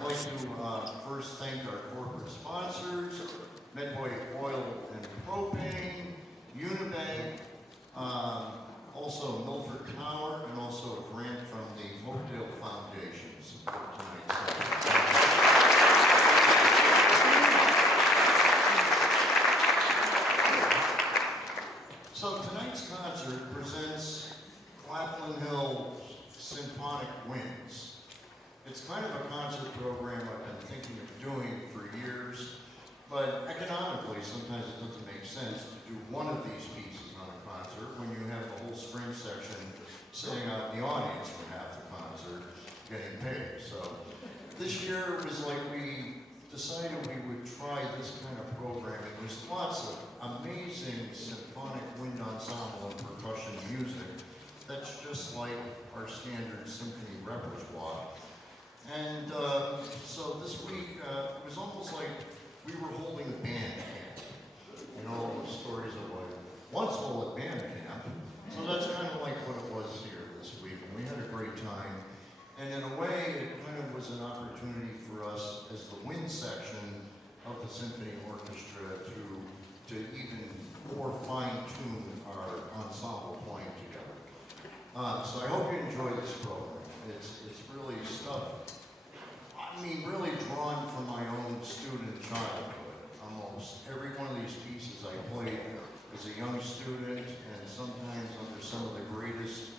I'd like to first thank our corporate sponsors, Medway Oil and Propane, Unibank, also Milford Tower, and also a grant from the Hotel Foundation support tonight's session. So tonight's concert presents Claflin Hill Symphonic Winds. It's kind of a concert program I've been thinking of doing for years, but economically sometimes it doesn't make sense to do one of these pieces on a concert when you have the whole string section sitting out in the audience for half the concert getting paid. So this year it was like we decided we would try this kind of programming. There's lots of amazing symphonic wind ensemble and percussion music that's just like our standard symphony repertoire. And so this week, it was almost like we were holding band camp. You know, the stories of like, once hold at band camp. So that's kind of like what it was here this week, and we had a great time. And in a way, it kind of was an opportunity for us as the wind section of the symphony orchestra to even more fine-tune our ensemble playing together. So I hope you enjoy this program. It's really stuff, I mean, really drawn from my own student childhood. Almost every one of these pieces I played as a young student, and sometimes under some of the greatest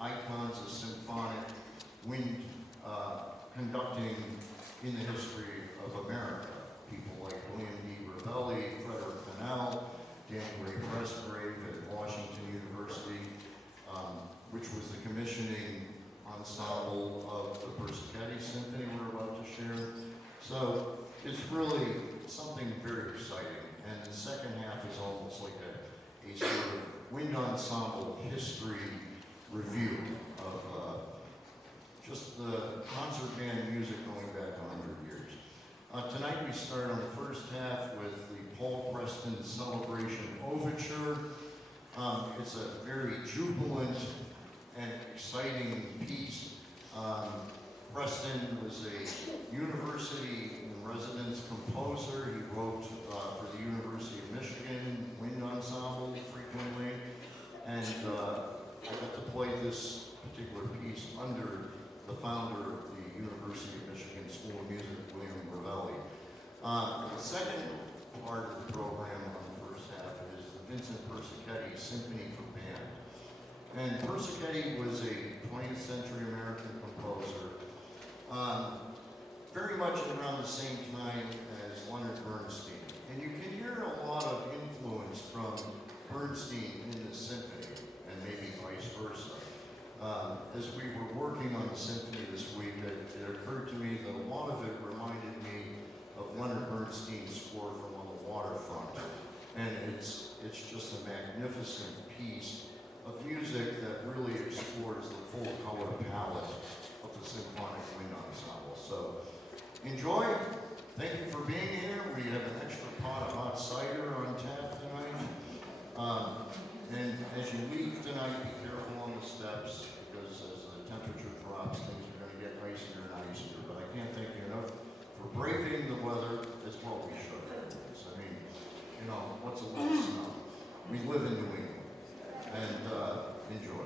icons of symphonic wind conducting in the history of America. People like William D. Ravelli, Frederick Fennell, Dan Gray Presgrave at Washington University, which was the commissioning ensemble of the Persichetti Symphony we're about to share. So it's really something very exciting. And the second half is almost like a sort of wind ensemble history review of just the concert band music going back 100 years. Tonight we start on the first half with the Paul Preston Celebration Overture. It's a very jubilant and exciting piece. Preston was a university residence composer. He wrote for the University of Michigan Wind Ensemble frequently, and I got to play this particular piece under the founder of the University of Michigan School of Music, William Ravelli. The second part of the program on the first half is the Vincent Persichetti Symphony for Band. And Persichetti was a 20th century American composer, very much around the same time as Leonard Bernstein. And you can hear a lot of influence from Bernstein in the symphony, and maybe vice versa. As we were working on the symphony this week, it occurred to me that a lot of it reminded me of Leonard Bernstein's score from On the Waterfront. And it's just a magnificent piece of music that really explores the full color palette of the symphonic wind ensemble. So enjoy. Thank you for being here. We have an extra pot of hot cider on tap tonight. And as you leave tonight, be careful on the steps, because as the temperature drops, things are going to get icier and icier. But I can't thank you enough for braving the weather as well we should. I mean, you know, what's a little snow? We live in New England. And enjoy.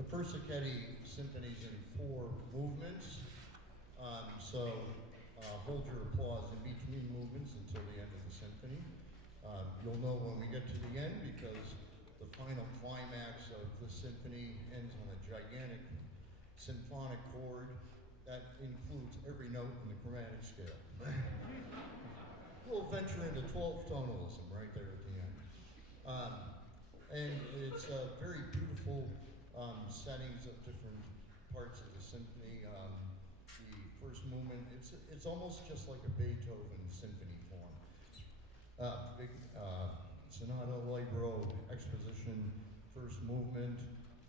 The first Sacchetti Symphony's in 4 movements, so hold your applause in between movements until the end of the symphony. You'll know when we get to the end because the final climax of the symphony ends on a gigantic symphonic chord that includes every note in the chromatic scale. We'll venture into 12th tonalism right there at the end. And it's very beautiful settings of different parts of the symphony. The first movement, it's almost just like a Beethoven symphony form. Big sonata, allegro, exposition, first movement.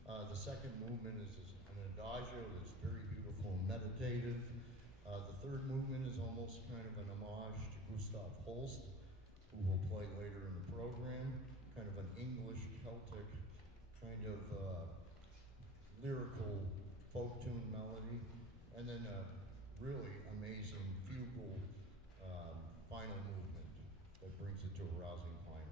The second movement is an adagio that's very beautiful and meditative. The third movement is almost kind of an homage to Gustav Holst, who will play later in the program, kind of an English Celtic kind of lyrical folk tune melody, and then a really amazing fugal final movement that brings it to a rousing climax.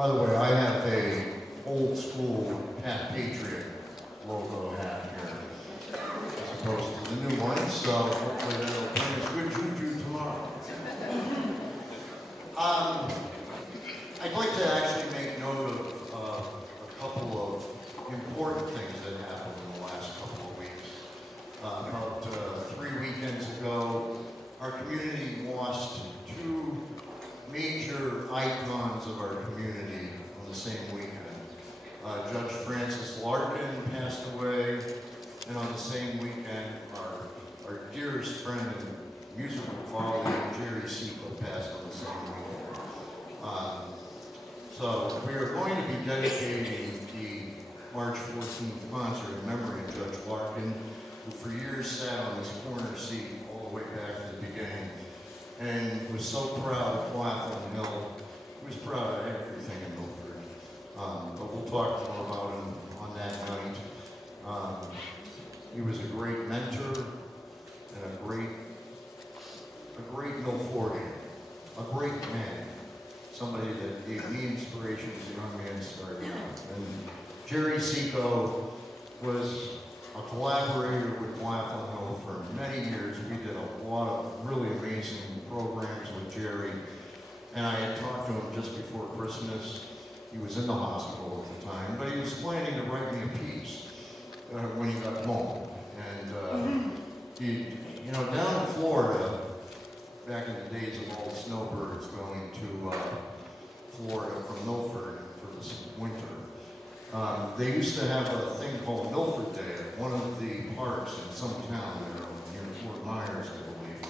By the way, I have a old school Pat Patriot logo hat here, as opposed to the new one, so hopefully that'll bring us good juju tomorrow. I'd like to actually make note of a couple of important things that happened in the last couple of weeks. About 3 weekends ago, our community lost two major icons of our community on the same weekend. Judge Francis Larkin passed away, and on the same weekend, our dearest friend and musical colleague, Jerry Seco, passed on the same weekend. So we are going to be dedicating the March 14th concert in memory of Judge Larkin, who for years sat on this corner seat all the way back to the beginning, and was so proud of Claflin Hill. He was proud of everything in Milford. But we'll talk more about him on that night. He was a great mentor and a great Milfordian, a great man, somebody that gave me inspiration as a young man starting out. And Jerry Seco was a collaborator with Claflin Hill for many years. We did a lot of really amazing programs with Jerry. And I had talked to him just before Christmas. He was in the hospital at the time, but he was planning to write me a piece when he got home. And down in Florida, back in the days of all the snowbirds going to Florida from Milford for this winter, they used to have a thing called Milford Day at one of the parks in some town there near Fort Myers, I believe.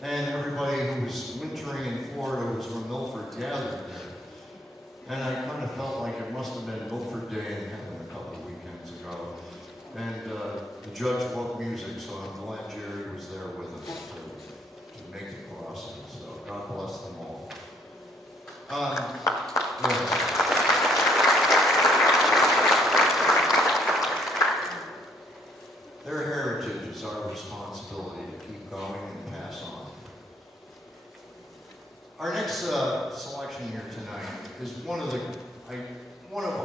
And everybody who was wintering in Florida was from Milford gathered there. And I kind of felt like it must have been Milford Day in heaven a couple of weekends ago. And the judge loved music, so I'm glad Jerry was there with us to make the crossing. So God bless them all. Yes. Their heritage is our responsibility to keep going and pass on. Our next selection here tonight is one of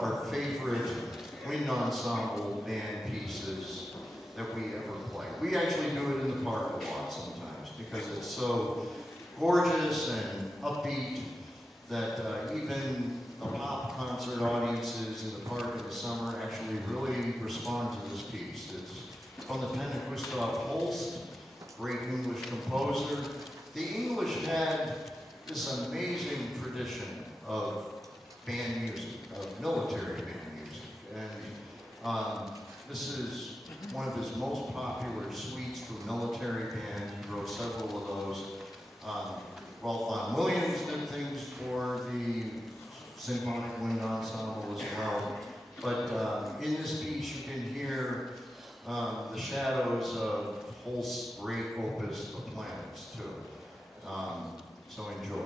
our favorite wind ensemble band pieces that we ever play. We actually do it in the park a lot sometimes because it's so gorgeous and upbeat that even the pop concert audiences in the park in the summer actually really respond to this piece. It's from the pen of Gustav Holst, great English composer. The English had this amazing tradition of band music, of military band music. And this is one of his most popular suites for military band. He wrote several of those. Ralph Vaughan Williams did things for the Symphonic Wind Ensemble as well. But in this piece you can hear the shadows of Holst's great opus, The Planets, too. So enjoy.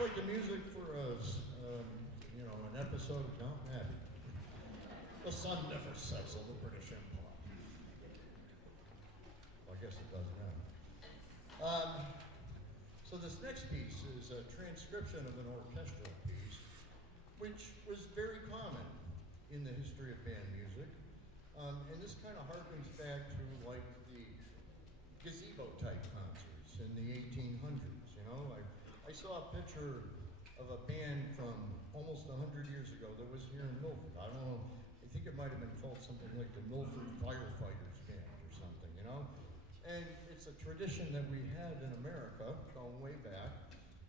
like the music for an episode of Downton Abbey. The sun never sets on the British Empire. Well, I guess it does now. So this next piece is a transcription of an orchestral piece, which was very common in the history of band music. And this kind of harkens back to like the gazebo type concerts in the 1800s, you know? I saw a picture of a band from almost 100 years ago that was here in Milford. I don't know, I think it might have been called something like the Milford Firefighters Band or something, you know? And it's a tradition that we have in America, going way back,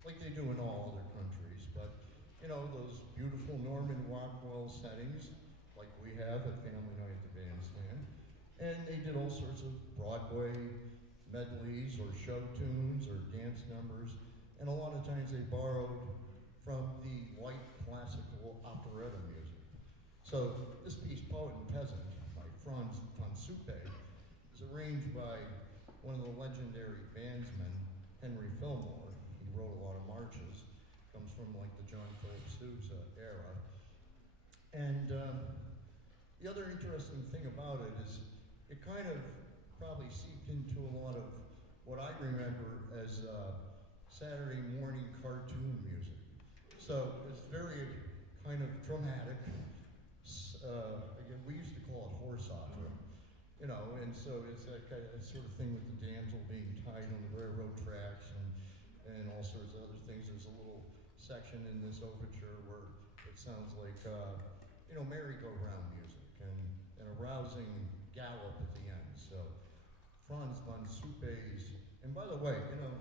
like they do in all other countries, but you know, those beautiful Norman Rockwell settings, like we have at Family Night at the Bandstand. And they did all sorts of Broadway medleys or show tunes or dance numbers. And a lot of times they borrowed from the white classical operetta music. So this piece, Poet and Peasant, by Franz von Suppe, is arranged by one of the legendary bandsmen, Henry Fillmore. He wrote a lot of marches. Comes from like the John Philip Sousa era. And the other interesting thing about it is it kind of probably seeped into a lot of what I remember as Saturday morning cartoon music. So it's very kind of dramatic. Again, we used to call it horse opera, you know, and so it's that kind of sort of thing with the damsel being tied on the railroad tracks and all sorts of other things. There's a little section in this overture where it sounds like, merry-go-round music and a rousing gallop at the end. So Franz von Suppe's, and by the way, you know,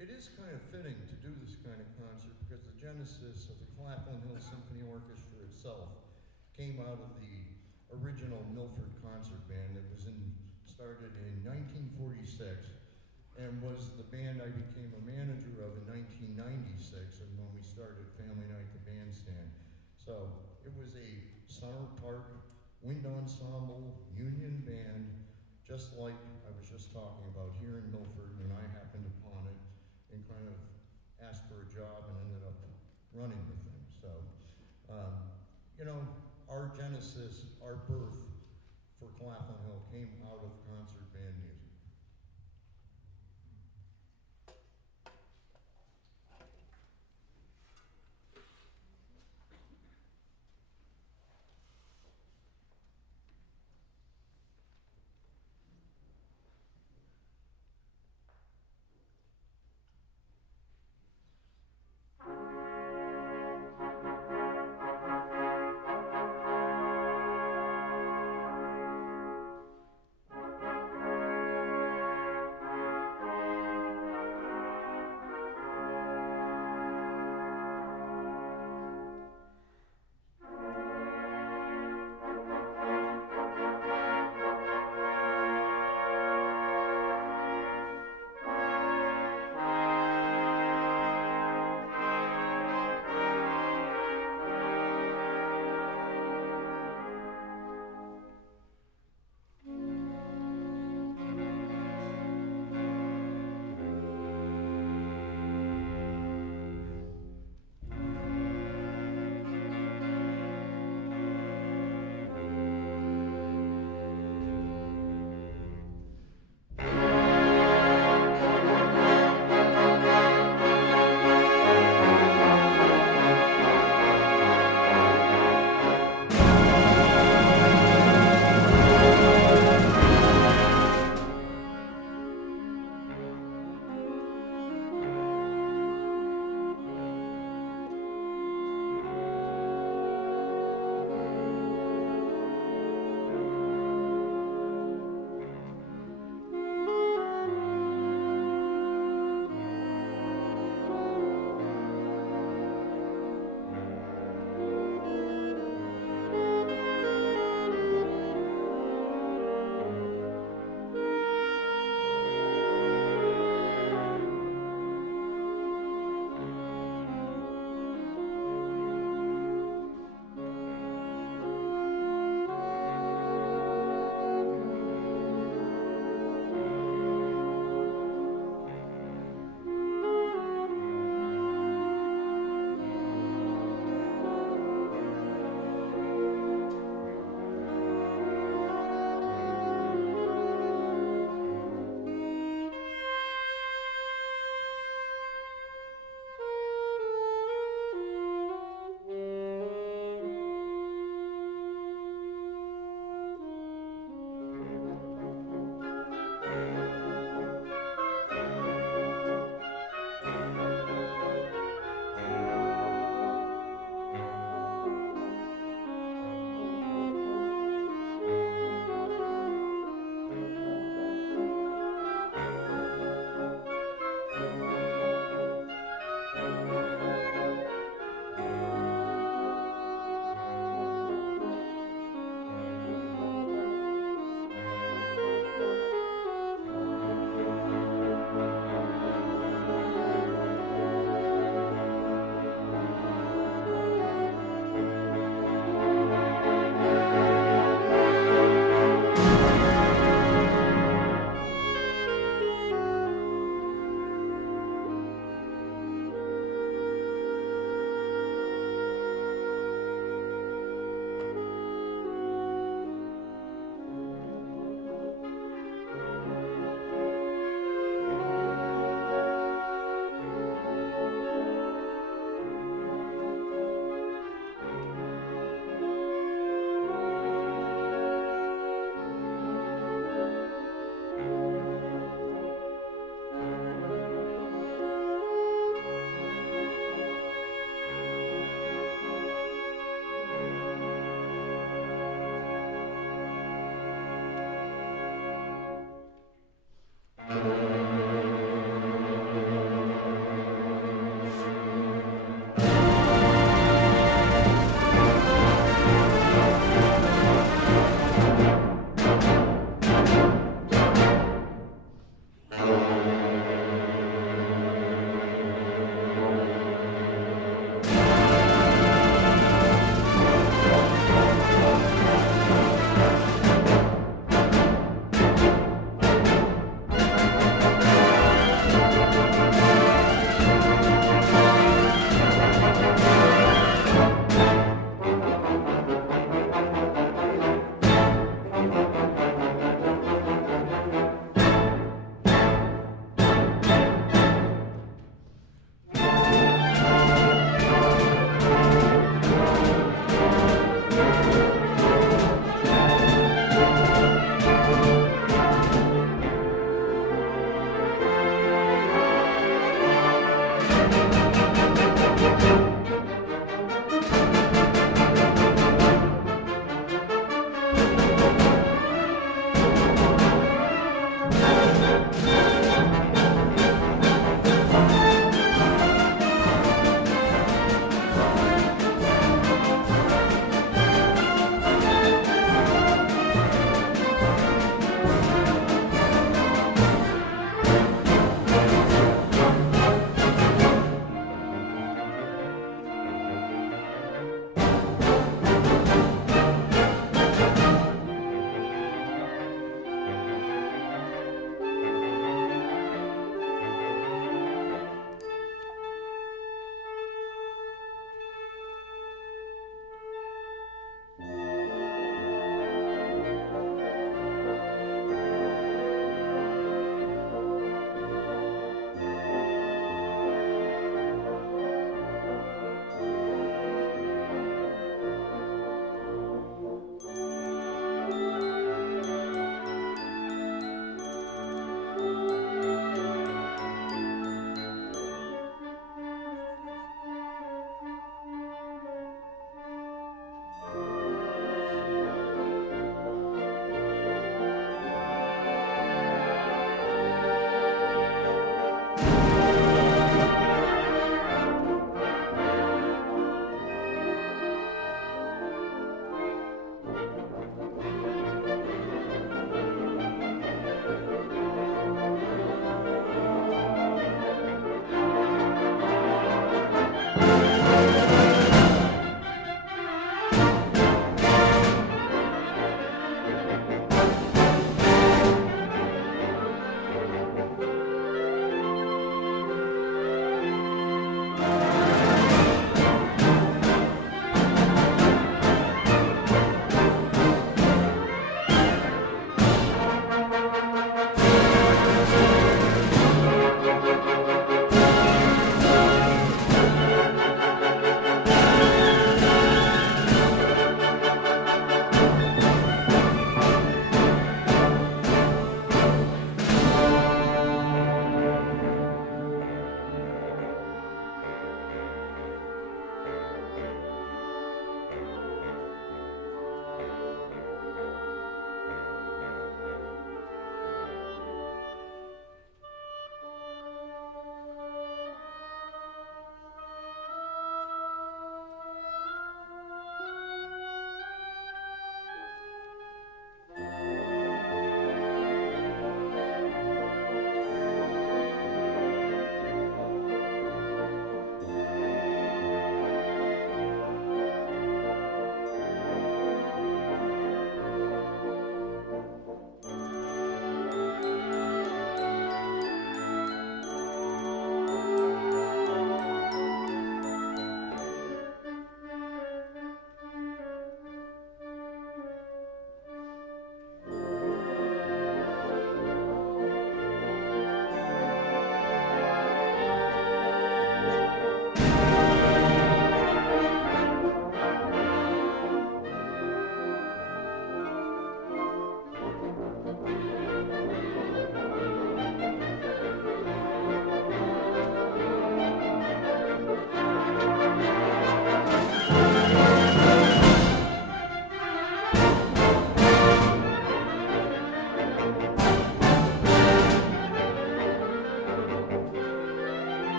it is kind of fitting to do this kind of concert because the genesis of the Claflin Hill Symphony Orchestra itself came out of the original Milford Concert Band that was started in 1946 and was the band I became a manager of in 1996 and when we started Family Night at the Bandstand. So it was a summer park wind ensemble union band, just like I was just talking about here in Milford, and I happened upon it and kind of asked for a job and ended up running the thing. So, our genesis, our birth for Claflin Hill came out of concert band music.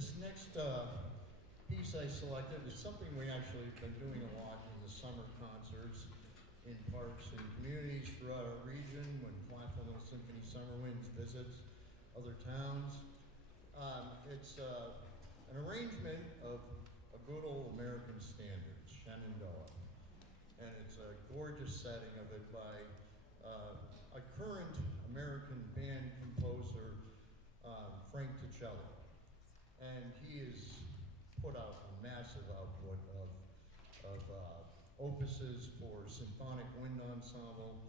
This next piece I selected is something we actually have been doing a lot in the summer concerts in parks and communities throughout our region when Claflin Symphony Summer Winds visits other towns. It's an arrangement of a good old American standard, Shenandoah. And it's a gorgeous setting of it by a current American band composer, Frank Ticelli. And he has put out a massive output of opuses for symphonic wind ensemble.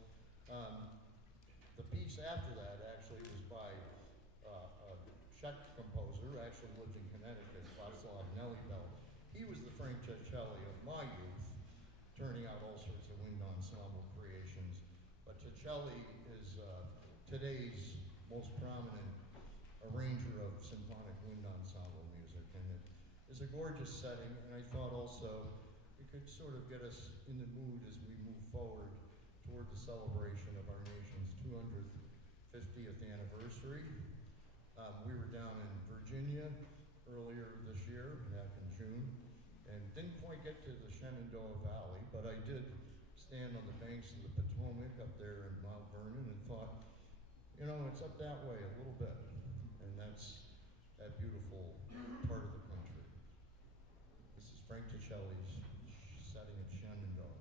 The piece after that actually was by a Czech composer who actually lived in Connecticut, Václav Nelibel. He was the Frank Ticelli of my youth, turning out all sorts of wind ensemble creations. But Ticelli is today's most prominent arranger of symphonic wind ensemble music, and it is a gorgeous setting, and I thought also it could sort of get us in the mood as we move forward toward the celebration of our nation's 250th anniversary. We were down in Virginia earlier this year, back in June, and didn't quite get to the Shenandoah Valley, but I did stand on the banks of the Potomac up there in Mount Vernon and thought, you know, it's up that way a little bit, and that's that beautiful part of the country. This is Frank Ticelli's setting of Shenandoah.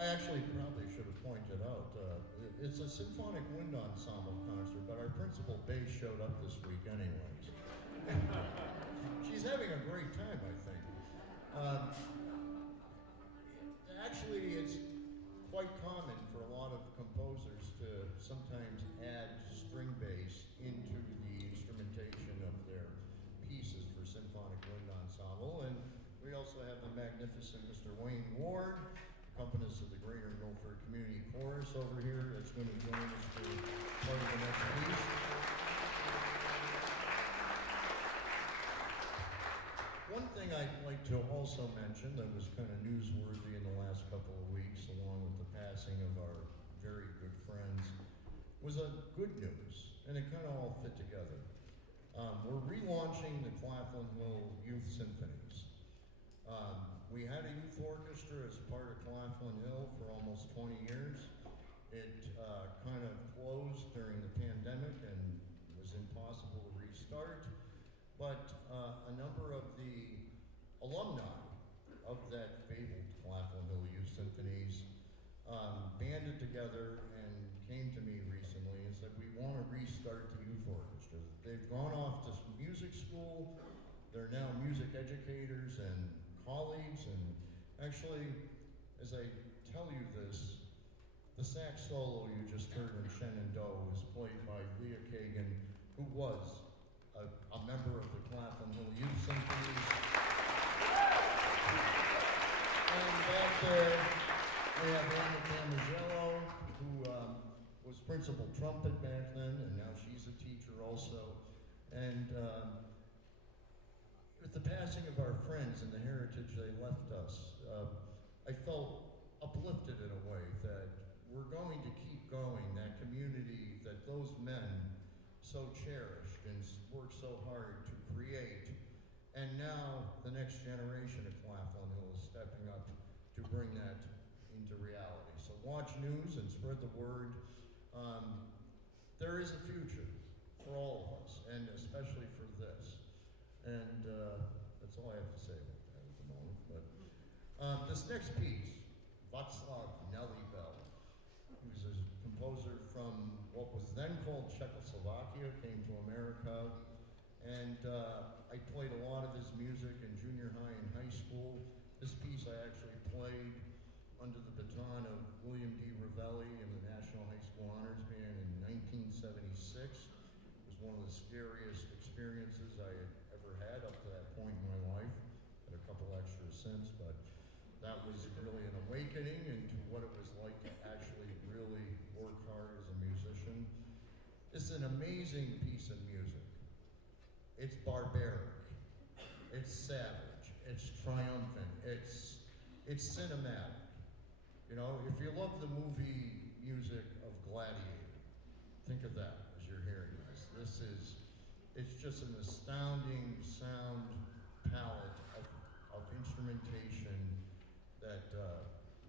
I actually probably should have pointed out, it's a symphonic wind ensemble concert, but our principal bass showed up this week anyways. She's having a great time, I think. Actually, it's quite common for a lot of composers to sometimes add string bass into the instrumentation of their pieces for symphonic wind ensemble, and we also have the magnificent Mr. Wayne Ward, accompanist of the Greater Milford Community Chorus over here, that's going to join us for part of the next piece. One thing I'd like to also mention that was kind of newsworthy in the last couple of weeks, along with the passing of our very good friends, was a good news, and it kind of all fit together. We're relaunching the Claflin Hill Youth Symphonies. We had a youth orchestra as part of Claflin Hill for almost 20 years. It kind of closed during the pandemic and was impossible to restart, but a number of the alumni of that fabled Claflin Hill Youth Symphonies banded together and came to me recently and said, we want to restart the youth orchestra. They've gone off to music school, they're now music educators and colleagues, and actually, as I tell you this, the sax solo you just heard in Shenandoah was played by Leah Kagan, who was a member of the Claflin Hill Youth Symphonies. And back there, we have Anna Camagello, who was principal trumpet back then, and now she's a teacher also. And with the passing of our friends and the heritage they left us, I felt uplifted in a way that we're going to keep going, that community that those men so cherished and worked so hard to create. And now the next generation of Claflin Hill is stepping up to bring that into reality. So watch news and spread the word. There is a future for all of us, and especially for this. And that's all I have to say about that at the moment. But this next piece, Václav Nelibel, who's a composer from what was then called Czechoslovakia, came to America, and I played a lot of his music in junior high and high school. This piece I actually played under the baton of William D. Ravelli in the National High School Honors Band in 1976. It was one of the scariest experiences I had ever had up to that point in my life. Had a couple extras since, but that was really an awakening into what it was like to actually really work hard as a musician. It's an amazing piece of music. It's barbaric, it's savage, it's triumphant, it's cinematic. You know, if you love the movie music of Gladiator, think of that as you're hearing this. It's just an astounding sound palette of instrumentation that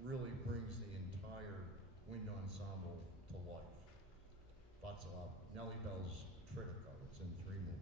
really brings the entire wind ensemble to life. Václav Nelibel's Tridico. It's in 3 movements.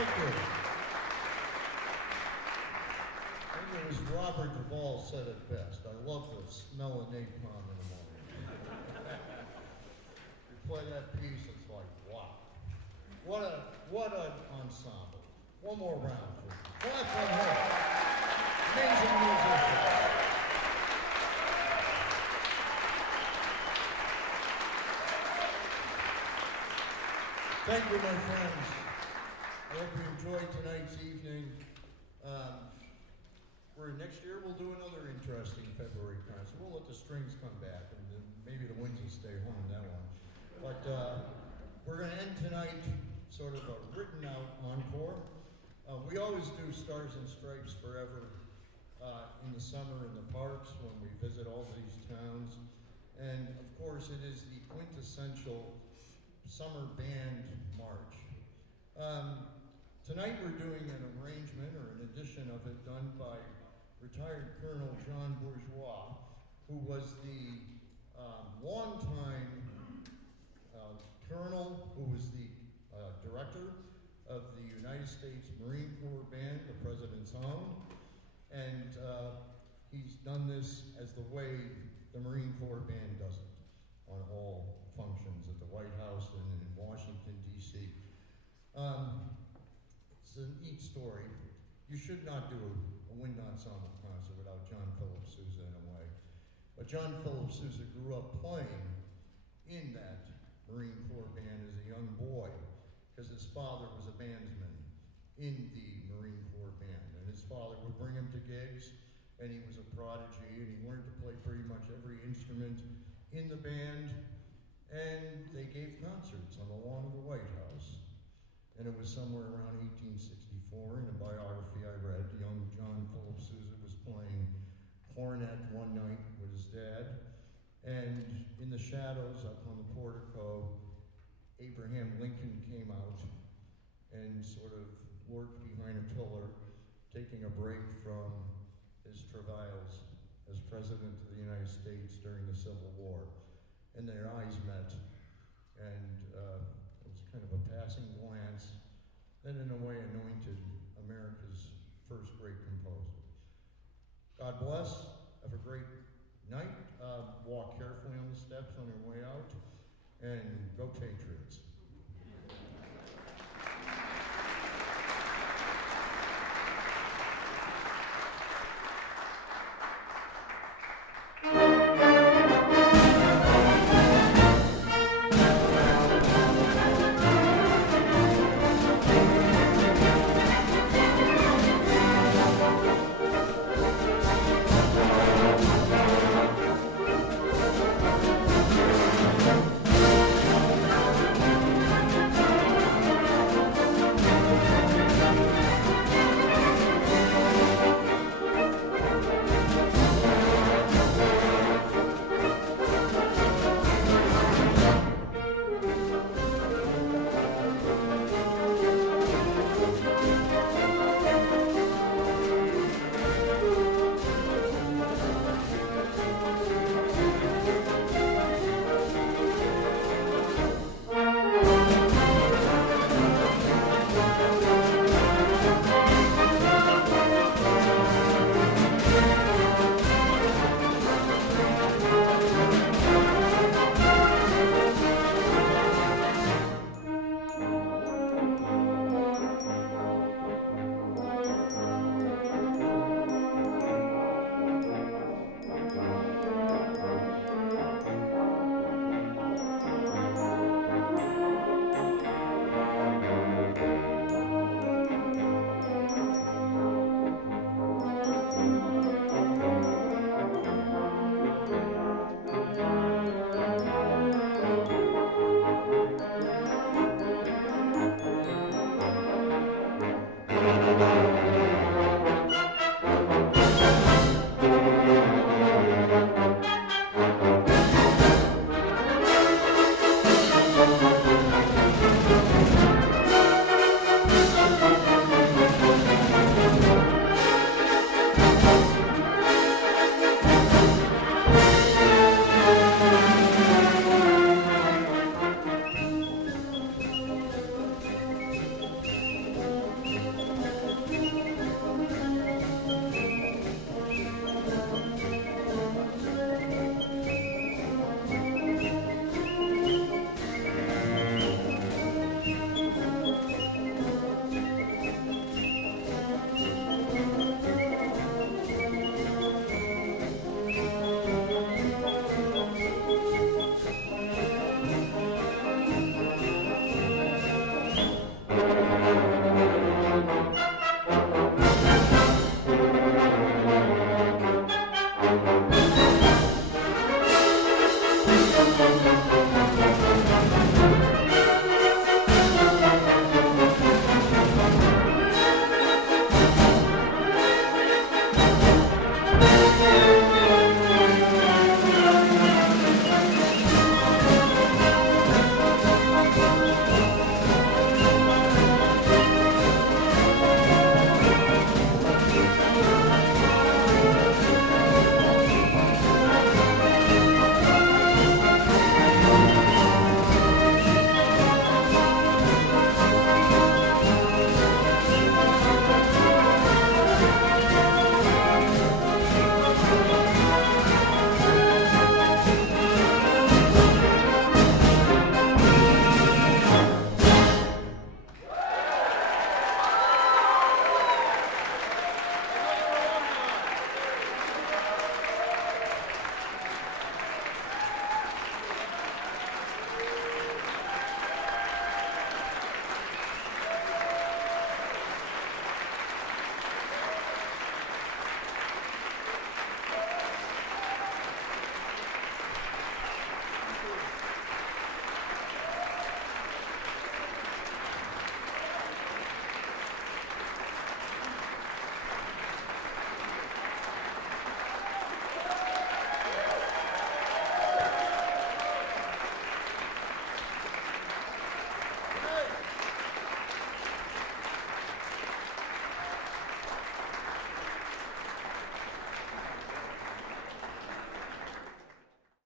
Thank you. I think it was Robert Duvall said it best. I love the smell of napalm in the morning. You play that piece, it's like, wow. What an ensemble. One more round for Claflin Hill. Amazing musicians. Thank you, my friends. I hope you enjoyed tonight's evening. Next year we'll do another interesting February concert. We'll let the strings come back, and then maybe the winds will stay home in that one. But we're going to end tonight sort of a written out encore. We always do Stars and Stripes Forever in the summer in the parks when we visit all these towns. And of course it is the quintessential summer band march. Tonight we're doing an arrangement or an edition of it done by retired Colonel John Bourgeois, who was the longtime colonel who was the director of the United States Marine Corps Band, the President's Own, and he's done this as the way the Marine Corps Band does it on all functions at the White House and in Washington, D.C. It's a neat story. You should not do a wind ensemble concert without John Philip Sousa in a way. But John Philip Sousa grew up playing in that Marine Corps band as a young boy because his father was a bandsman in the Marine Corps band. And his father would bring him to gigs, and he was a prodigy, and he learned to play pretty much every instrument in the band. And they gave concerts on the lawn of the White House. And it was somewhere around 1864, in a biography I read, young John Philip Sousa was playing cornet one night with his dad, and in the shadows up on the portico, Abraham Lincoln came out and sort of lurked behind a pillar, taking a break from his travails as President of the United States during the Civil War. And their eyes met, and it was kind of a passing glance, that in a way anointed America's first great composer. God bless, have a great night, walk carefully on the steps on your way out, and go Patriots.